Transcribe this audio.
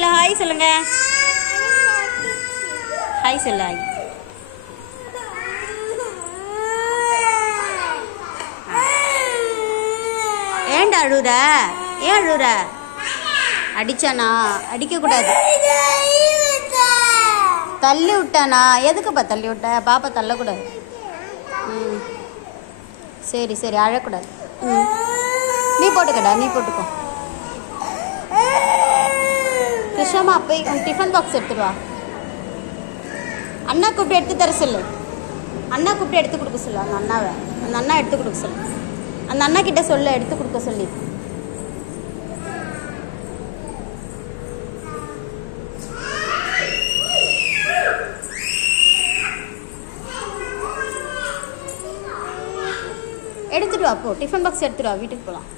சொல்லு, ஹாய் சொல்லுங்க. ஹாய் சொல்லு, ஹாய். ஏன்டா அழுற? ஏன் அழுற? அடிச்சானா? அடிக்கக்கூடாது. தள்ளி விட்டானா? எதுக்குப்பா தள்ளி விட்ட? பாப்பா தள்ளக்கூடாது. ம் சரி சரி, அழக்கூடாது. நீ போட்டுக்கடா, நீ போட்டுக்கோ. கிருஷ்ணம்மா போய் உன் டிஃபன் பாக்ஸ் எடுத்துட்டு வா. அண்ணா கூப்பிட்டு எடுத்து தர சொல்லு. அண்ணா கூப்பிட்டு எடுத்து கொடுக்க சொல்லு அந்த அண்ணாவை. அந்த அண்ணா எடுத்து கொடுக்க சொல்லு. அந்த அண்ணா கிட்ட சொல்ல எடுத்து கொடுக்க சொல்லி. எடுத்துட்டு வா, போ டிஃபன் பாக்ஸ் எடுத்துட்டு வா, வீட்டுக்கு போகலாம்.